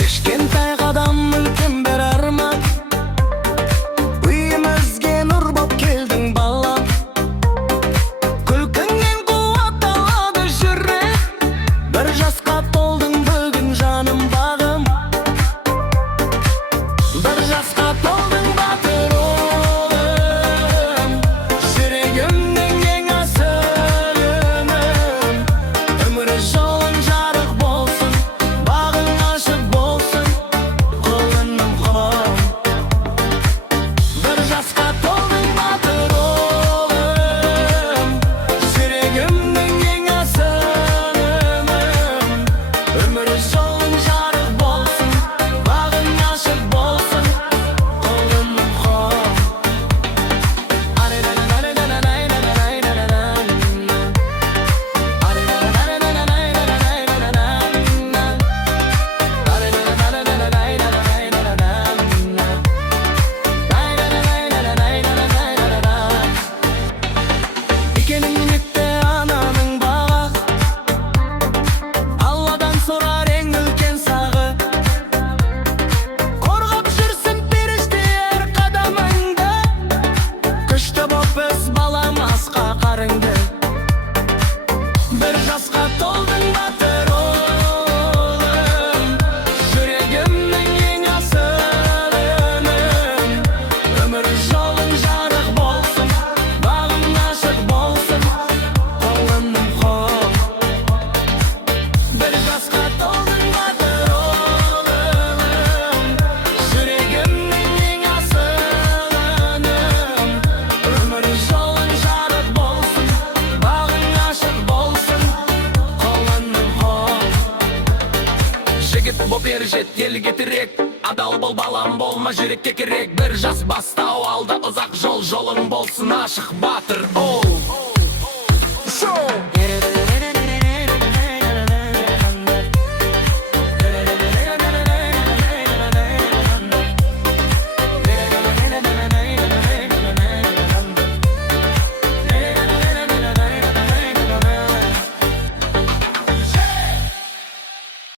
Кішкентай қадам үлкен бір арман, үйімізге нұр боп келдің балам. Күлкіңнен қуат алады жүрек, бір жасқа толдың бүгін жаным бағым. Bir жасқа толдың батыр ұлым, жүрегімнің ең асыл үнім. Өмір жолың жарық болсын, бағың ашық болсын, құлыным құлым. Bir жасқа толдың батыр ұлым, жүрегімнің ең асыл үнім. Өмір жолың жарық болсын, бағың ашық болсын, құлыным құлым. Икенің нетті ананың бағы, Алладан сорар ең үлкен сағы. Қорғап жүрсін періштелер қадамыңды, күшті боп өс балам асқа қарыңды. Bir жасқа толдың батыр ұлым, жүрегімнің ең асыл үнім. Өмір жолың жарық болсын, бағың ашық болсын, құлыным құлым. Bir жасқа толдың батыр ұлым, жүрегімнің ең асыл үнім. Өмір жолың жарық болсын, бағың ашық болсын, құлыным құлым. Жігіт боп ер жет елге тірек, адал бол балам, болма жүрекке керек. Bir жас бастау алда ұзақ жолың болсын ашық батыр ол.